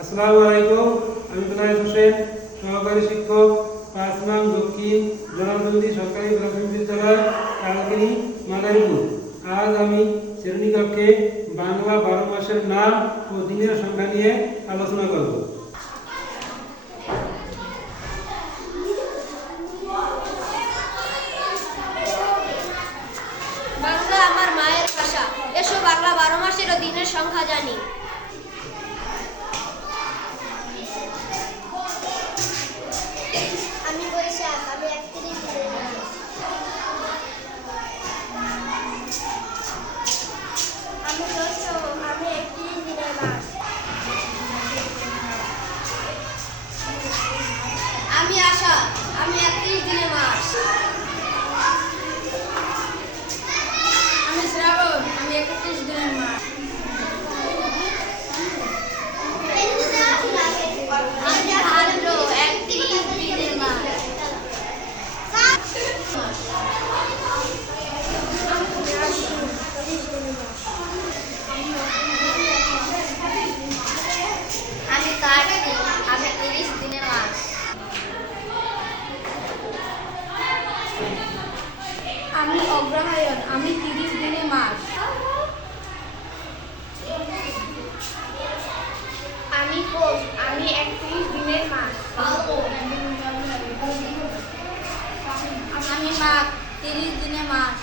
আসসালামু আলাইকুম, আমি বিনায়ক হোসেন, সহকারী শিক্ষক পাঁচ নং দক্ষিণ জনাবন্দি সরকারি প্রাথমিক বিদ্যালয়, কালকিনি মাদারীপুর আজ আমি শ্রেণীকক্ষে বাংলা বারো মাসের নাম ও দিনের সংখ্যা নিয়ে আলোচনা করব। বাংলা আমার মায়ের ভাষা। এসো বাংলা বারো মাসের ও দিনের সংখ্যা জানি। আমি আশা আমি একত্রিশ দিনে মাস। আমি অগ্রহায়ণ, আমি তিরিশ দিনে মাস। আমি কোষ আমি একত্রিশ দিনের মাস। আমি মাঘ, তিরিশ দিনে মাস।